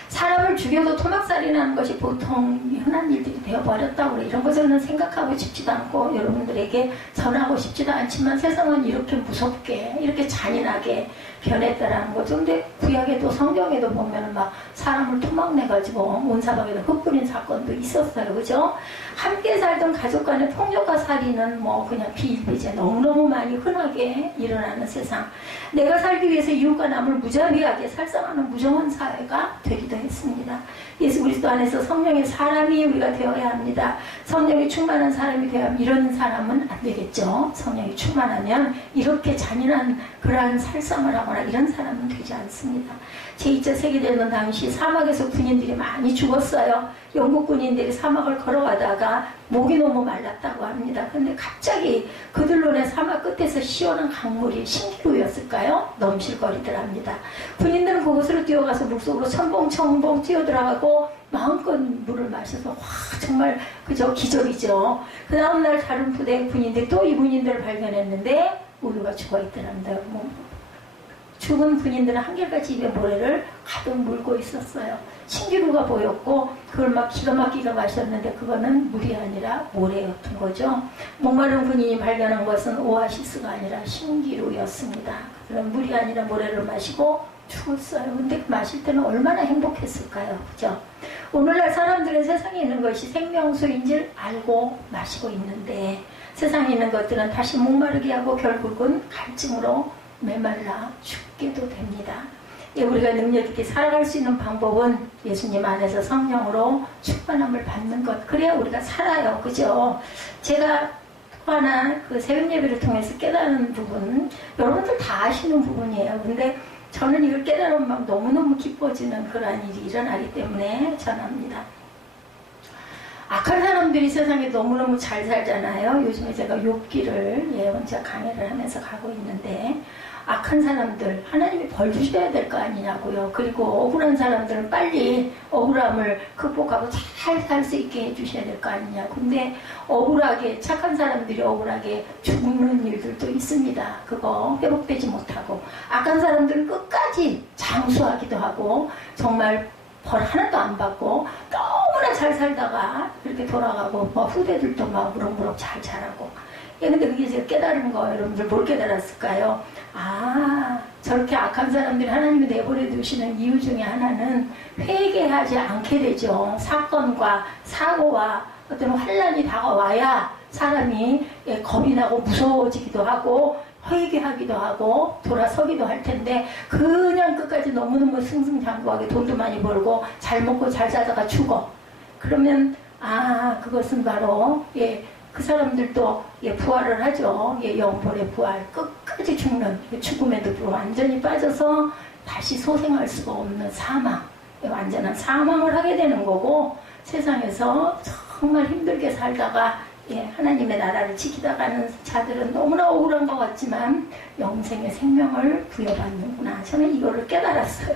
사람을 죽여도 토막살이라는 것이 보통 흔한 일들이 되어버렸다고 그래. 이런 것은 생각하고 싶지도 않고 여러분들에게 전하고 싶지도 않지만, 세상은 이렇게 무섭게, 이렇게 잔인하게 변했다라는 거죠. 근데 구약에도 성경에도 보면은 막 사람을 토막내가지고 온 사방에다 흙 뿌린 사건도 있었어요. 그죠? 함께 살던 가족 간의 폭력과 살인은 뭐 그냥 비일비재 너무너무 많이 흔하게 일어나는 세상. 내가 살기 위해서 이웃과 남을 무자비하게 살상하는 무정한 사회가 되기도 했습니다. 예수 그리스도 안에서 성령의 사람이 우리가 되어야 합니다. 성령이 충만한 사람이 되어야 합니다. 이런 사람은 안 되겠죠. 성령이 충만하면 이렇게 잔인한 그러한 살상을 하거나 이런 사람은 되지 않습니다. 제2차 세계대전 당시 사막에서 군인들이 많이 죽었어요. 영국 군인들이 사막을 걸어가다가 목이 너무 말랐다고 합니다. 근데 갑자기 그들론의 사막 끝에서 시원한 강물이 신기루였을까요? 넘실거리더랍니다. 군인들은 그곳으로 뛰어가서 물속으로 첨벙첨벙 뛰어들어가고 마음껏 물을 마셔서 와, 정말 그저 기적이죠. 그 다음날 다른 부대의 군인들이 또 이 군인들을 발견했는데 모두가 죽어있더랍니다. 죽은 군인들은 한결같이 입에 모래를 가득 물고 있었어요. 신기루가 보였고 그걸 막 기가 막히게 마셨는데 그거는 물이 아니라 모래였던 거죠. 목마른 군인이 발견한 것은 오아시스가 아니라 신기루였습니다. 그런 물이 아니라 모래를 마시고 죽었어요. 근데 마실 때는 얼마나 행복했을까요? 그죠? 오늘날 사람들은 세상에 있는 것이 생명수인 줄 알고 마시고 있는데, 세상에 있는 것들은 다시 목마르게 하고 결국은 갈증으로 메말라 죽게도 됩니다. 우리가 능력 있게 살아갈 수 있는 방법은 예수님 안에서 성령으로 충만함을 받는 것. 그래야 우리가 살아요. 그죠? 제가 하나 그 새벽 예배를 통해서 깨달은 부분, 여러분들 다 아시는 부분이에요. 근데 저는 이걸 깨달으면 막 너무너무 기뻐지는 그러한 일이 일어나기 때문에 전합니다. 악한 사람들이 세상에 너무너무 잘 살잖아요. 요즘에 제가 욥기를 혼자 강의를 하면서 가고 있는데, 악한 사람들 하나님이 벌 주셔야 될 거 아니냐고요. 그리고 억울한 사람들은 빨리 억울함을 극복하고 잘 살 수 있게 해주셔야 될 거 아니냐. 근데 억울하게, 착한 사람들이 억울하게 죽는 일들도 있습니다. 그거 회복되지 못하고, 악한 사람들은 끝까지 장수하기도 하고 정말 벌 하나도 안 받고 너무나 잘 살다가 이렇게 돌아가고, 뭐 후대들도 막 무럭무럭 잘 자라고. 근데 그게 제가 깨달은 거, 여러분들 뭘 깨달았을까요? 저렇게 악한 사람들이 하나님이 내버려 두시는 이유 중에 하나는 회개하지 않게 되죠. 사건과 사고와 어떤 환란이 다가와야 사람이 겁이 나고 무서워지기도 하고 회개하기도 하고 돌아서기도 할 텐데, 그냥 끝까지 너무너무 승승장구하게 돈도 많이 벌고 잘 먹고 잘 살다가 죽어. 그러면 그것은 바로 그 사람들도 부활을 하죠. 영벌의 부활. 끝까지 죽는, 죽음에도 완전히 빠져서 다시 소생할 수가 없는 사망, 완전한 사망을 하게 되는 거고, 세상에서 정말 힘들게 살다가 하나님의 나라를 지키다가는 자들은 너무나 억울한 것 같지만 영생의 생명을 부여받는구나. 저는 이거를 깨달았어요.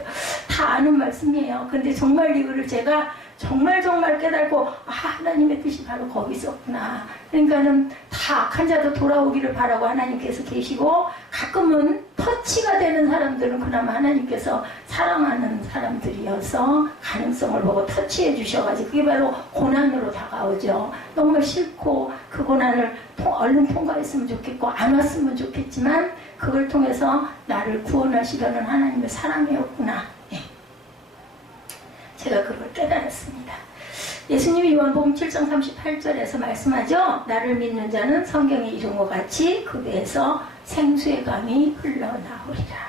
다 아는 말씀이에요. 근데 정말 이거를 제가 정말 깨달고, 하나님의 뜻이 바로 거기 있었구나. 그러니까는 다 악한 자도 돌아오기를 바라고 하나님께서 계시고, 가끔은 터치가 되는 사람들은 그나마 하나님께서 사랑하는 사람들이어서 가능성을 보고 터치해 주셔가지고, 그게 바로 고난으로 다가오죠. 너무 싫고 그 고난을 얼른 통과했으면 좋겠고 안 왔으면 좋겠지만, 그걸 통해서 나를 구원하시려는 하나님의 사랑이었구나. 제가 그걸 깨달았습니다. 예수님이 요한복음 7장 38절에서 말씀하죠. 나를 믿는 자는 성경에 이룬 것 같이 그 배에서 생수의 강이 흘러나오리라.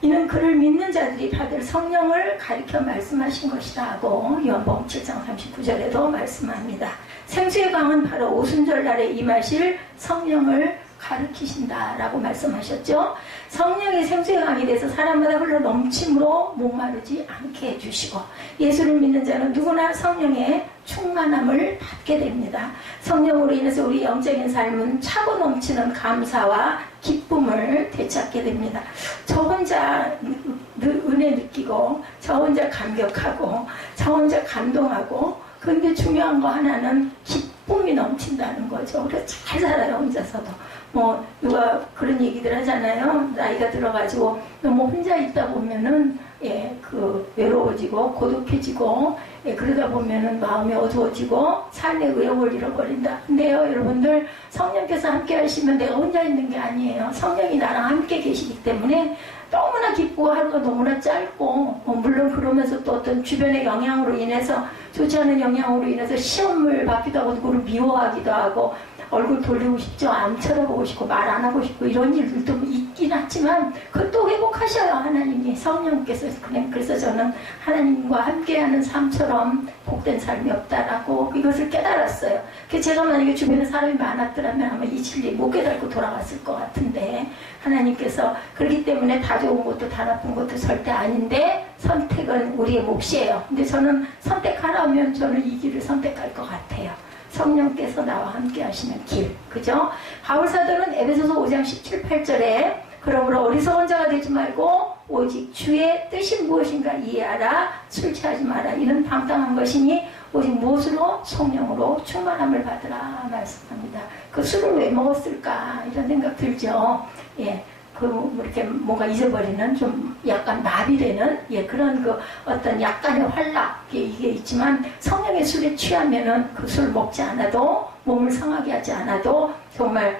이는 그를 믿는 자들이 받을 성령을 가리켜 말씀하신 것이다 하고 요한복음 7장 39절에도 말씀합니다. 생수의 강은 바로 오순절날에 임하실 성령을 가르치신다라고 말씀하셨죠. 성령이 생수강이 돼서 사람마다 흘러 넘침으로 목마르지 않게 해주시고, 예수를 믿는 자는 누구나 성령의 충만함을 받게 됩니다. 성령으로 인해서 우리 영적인 삶은 차고 넘치는 감사와 기쁨을 되찾게 됩니다. 저 혼자 은혜 느끼고, 저 혼자 감격하고, 저 혼자 감동하고, 근데 중요한 거 하나는 기쁨이 넘친다는 거죠. 우리가 잘 살아요, 혼자서도. 뭐 누가 그런 얘기들 하잖아요. 나이가 들어가지고 너무 혼자 있다 보면은 외로워지고 고독해지고, 그러다 보면은 마음이 어두워지고 삶의 의욕을 잃어버린다. 근데요, 여러분들, 성령께서 함께 하시면 내가 혼자 있는 게 아니에요. 성령이 나랑 함께 계시기 때문에 너무나 기쁘고 하루가 너무나 짧고, 물론 그러면서 또 어떤 주변의 영향으로 인해서, 좋지 않은 영향으로 인해서 시험을 받기도 하고 누구를 미워하기도 하고 얼굴 돌리고 싶죠. 안 쳐다보고 싶고 말 안 하고 싶고 이런 일들도 있긴 하지만 그것도 회복하셔요, 하나님이, 성령께서. 그래서 저는 하나님과 함께하는 삶처럼 복된 삶이 없다라고 이것을 깨달았어요. 제가 만약에 주변에 사람이 많았더라면 아마 이 진리 못 깨닫고 돌아갔을 것 같은데, 하나님께서 그렇기 때문에 다 좋은 것도 다 나쁜 것도 절대 아닌데 선택은 우리의 몫이에요. 근데 저는 선택하라면 저는 이 길을 선택할 것 같아요. 성령께서 나와 함께 하시는 길, 그죠? 바울사도는 에베소서 5장 17, 8절에 그러므로 어리석은 자가 되지 말고 오직 주의 뜻이 무엇인가 이해하라. 술 취하지 마라. 이는 당당한 것이니 오직 무엇으로? 성령으로 충만함을 받으라 말씀합니다. 그 술을 왜 먹었을까 이런 생각 들죠. 이렇게 뭔가 잊어버리는, 좀 약간 마비되는, 그런 어떤 약간의 활락, 이게 있지만, 성령의 술에 취하면은 그 술 먹지 않아도, 몸을 상하게 하지 않아도, 정말,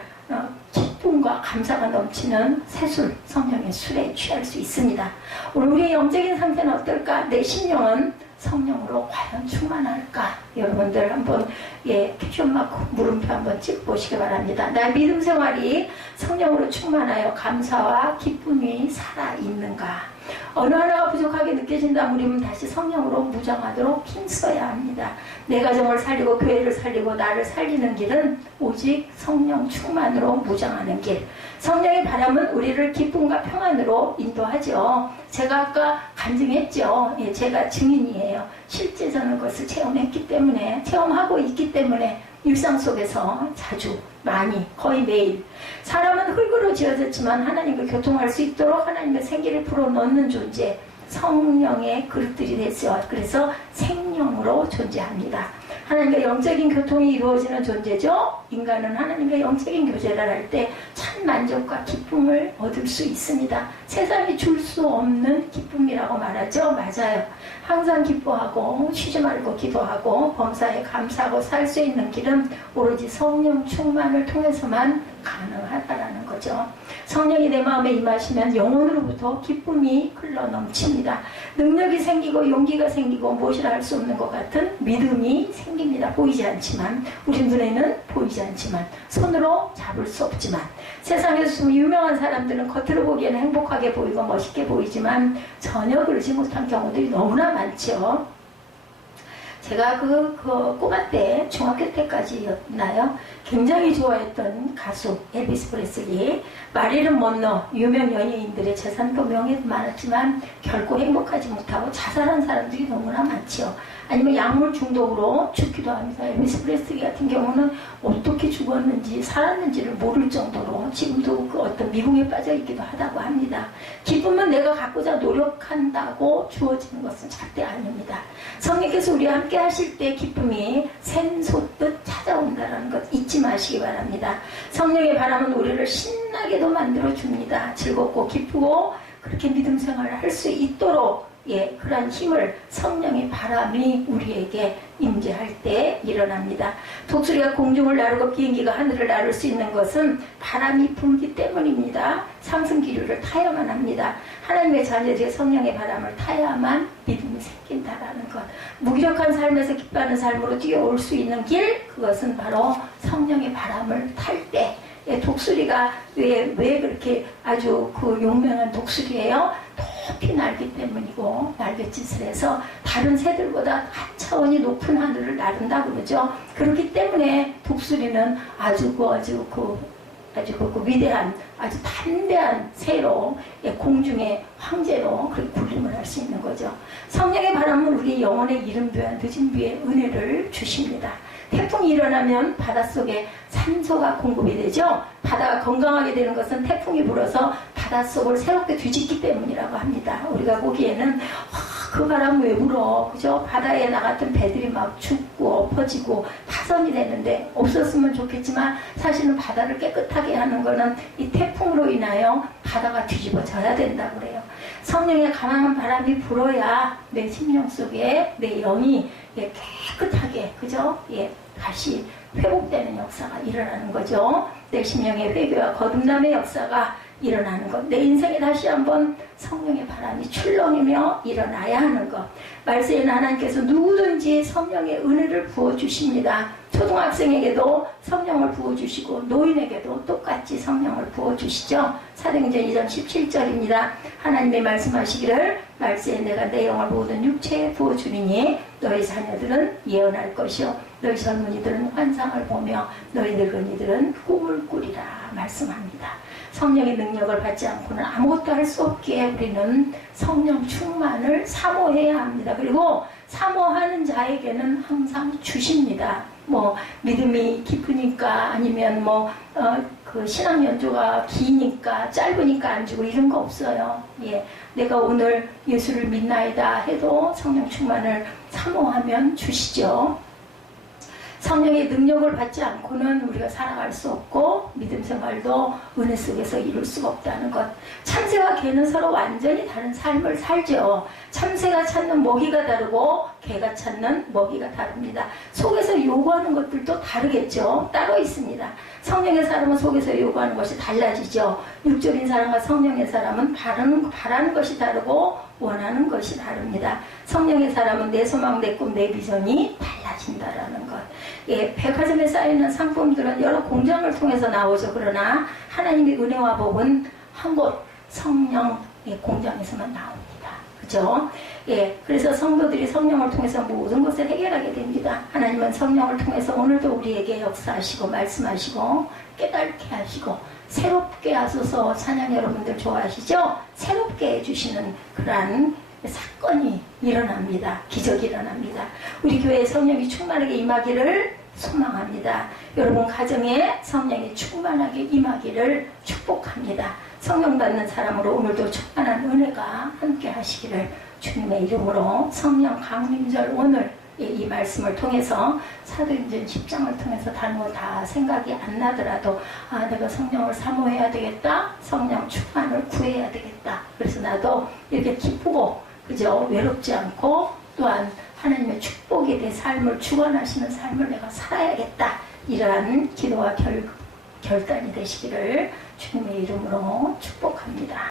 기쁨과 감사가 넘치는 새술, 성령의 술에 취할 수 있습니다. 오늘 우리의 영적인 상태는 어떨까? 내 심령은 성령으로 과연 충만할까? 여러분들 한번 캡션마크 물음표 한번 찍어보시기 바랍니다. 나의 믿음 생활이 성령으로 충만하여 감사와 기쁨이 살아있는가? 어느 하나가 부족하게 느껴진다면 우리는 다시 성령으로 무장하도록 힘써야 합니다. 내 가정을 살리고 교회를 살리고 나를 살리는 길은 오직 성령 충만으로 무장하는 길. 성령의 바람은 우리를 기쁨과 평안으로 인도하죠. 제가 아까 간증했죠. 제가 증인이에요. 실제 저는 그것을 체험하고 있기 때문에 일상 속에서 자주, 많이, 거의 매일. 사람은 흙으로 지어졌지만 하나님과 교통할 수 있도록 하나님의 생기를 불어넣는 존재, 성령의 그릇들이 됐어요. 그래서 생명으로 존재합니다. 하나님과 영적인 교통이 이루어지는 존재죠. 인간은 하나님과 영적인 교제를 할 때 참 만족과 기쁨을 얻을 수 있습니다. 세상이 줄 수 없는 기쁨이라고 말하죠. 맞아요. 항상 기뻐하고 쉬지 말고 기도하고 범사에 감사하고 살 수 있는 길은 오로지 성령 충만을 통해서만 가능하다라는 거죠. 성령이 내 마음에 임하시면 영혼으로부터 기쁨이 흘러 넘칩니다. 능력이 생기고 용기가 생기고 무엇이라 할 수 없는 것 같은 믿음이 생깁니다. 보이지 않지만, 우리 눈에는 보이지 않지만, 손으로 잡을 수 없지만, 세상에서 유명한 사람들은 겉으로 보기에는 행복하게 보이고 멋있게 보이지만 전혀 그러지 못한 경우들이 너무나 많죠. 제가 꼬마 때, 중학교 때까지였나요? 굉장히 좋아했던 가수 엘비스 프레슬리, 마릴린 먼로, 유명 연예인들의 재산도 명예도 많았지만 결코 행복하지 못하고 자살한 사람들이 너무나 많지요. 아니면 약물 중독으로 죽기도 합니다. 엘비스 프레슬리 같은 경우는 어떻게 죽었는지 살았는지를 모를 정도로 지금도 어떤 미궁에 빠져 있기도 하다고 합니다. 기쁨은 내가 갖고자 노력한다고 주어지는 것은 절대 아닙니다. 성령께서 우리와 함께 하실 때 기쁨이 샘솟듯 찾아온다는 것 잊지 마시기 바랍니다. 성령의 바람은 우리를 신나게도 만들어줍니다. 즐겁고 기쁘고 그렇게 믿음 생활을 할 수 있도록 그러한 힘을 성령의 바람이 우리에게 임재할 때 일어납니다. 독수리가 공중을 나르고 비행기가 하늘을 나를 수 있는 것은 바람이 불기 때문입니다. 상승 기류를 타야만 합니다. 하나님의 자녀들의 성령의 바람을 타야만 믿음이 생긴다라는 것. 무기력한 삶에서 기뻐하는 삶으로 뛰어올 수 있는 길, 그것은 바로 성령의 바람을 탈 때. 독수리가 왜 그렇게 아주 용맹한 독수리예요? 높이 날기 때문이고, 날갯짓을 해서 다른 새들보다 한 차원이 높은 하늘을 나른다 그러죠. 그렇기 때문에 독수리는 아주 아주 그 위대한 아주 담대한 새로 공중의 황제로 그렇게 군림을 할 수 있는 거죠. 성령의 바람은 우리 영혼의 이름도야 늦은 비에 은혜를 주십니다. 태풍이 일어나면 바닷속에 산소가 공급이 되죠. 바다가 건강하게 되는 것은 태풍이 불어서 바닷속을 새롭게 뒤집기 때문이라고 합니다. 우리가 보기에는 그 바람 왜 불어? 그죠? 바다에 나갔던 배들이 막 죽고 엎어지고 파손이 되는데 없었으면 좋겠지만 사실은 바다를 깨끗하게 하는 거는 이 태풍으로 인하여 바다가 뒤집어져야 된다고 그래요. 성령의 강한 바람이 불어야 내 심령 속에 내 영이 깨끗하게 그죠? 다시 회복되는 역사가 일어나는 거죠. 내 심령의 회개와 거듭남의 역사가 일어나는 것. 내 인생에 다시 한번 성령의 바람이 출렁이며 일어나야 하는 것. 말세에는 하나님께서 누구든지 성령의 은혜를 부어주십니다. 초등학생에게도 성령을 부어주시고 노인에게도 똑같이 성령을 부어주시죠. 사도행전 2장 17절입니다. 하나님의 말씀하시기를 말세에 내가 내 영을 모든 육체에 부어주리니 너희 자녀들은 예언할 것이요 너희 젊은이들은 환상을 보며 너희 늙은이들은 꿈을 꾸리라 말씀합니다. 성령의 능력을 받지 않고는 아무것도 할 수 없기에 우리는 성령 충만을 사모해야 합니다. 그리고 사모하는 자에게는 항상 주십니다. 뭐 믿음이 깊으니까 아니면 그 신앙 연조가 기니까 짧으니까 안 주고 이런 거 없어요. 내가 오늘 예수를 믿나이다 해도 성령 충만을 사모하면 주시죠. 성령의 능력을 받지 않고는 우리가 살아갈 수 없고 믿음 생활도 은혜 속에서 이룰 수가 없다는 것. 참새와 개는 서로 완전히 다른 삶을 살죠. 참새가 찾는 먹이가 다르고 개가 찾는 먹이가 다릅니다. 속에서 요구하는 것들도 다르겠죠. 따로 있습니다. 성령의 사람은 속에서 요구하는 것이 달라지죠. 육적인 사람과 성령의 사람은 바라는 것이 다르고 원하는 것이 다릅니다. 성령의 사람은 내 소망, 내 꿈, 내 비전이 달라진다라는 것. 백화점에 쌓이는 상품들은 여러 공장을 통해서 나오죠. 그러나 하나님의 은혜와 복은 한 곳 성령의 공장에서만 나옵니다. 그죠? 그래서 성도들이 성령을 통해서 모든 것을 해결하게 됩니다. 하나님은 성령을 통해서 오늘도 우리에게 역사하시고 말씀하시고 깨닫게 하시고 새롭게 하소서. 찬양 여러분들 좋아하시죠? 새롭게 해주시는 그러한 사건이 일어납니다. 기적이 일어납니다. 우리 교회에 성령이 충만하게 임하기를 소망합니다. 여러분 가정에 성령이 충만하게 임하기를 축복합니다. 성령 받는 사람으로 오늘도 충만한 은혜가 함께 하시기를 주님의 이름으로 성령 강림절 오늘 이 말씀을 통해서 사도행전 10장을 통해서 다른 거 다 생각이 안 나더라도 내가 성령을 사모해야 되겠다. 성령 충만을 구해야 되겠다. 그래서 나도 이렇게 기쁘고 그죠? 외롭지 않고 또한 하나님의 축복에 대해 삶을 주관하시는 삶을 내가 살아야겠다. 이러한 기도와 결단이 되시기를 주님의 이름으로 축복합니다.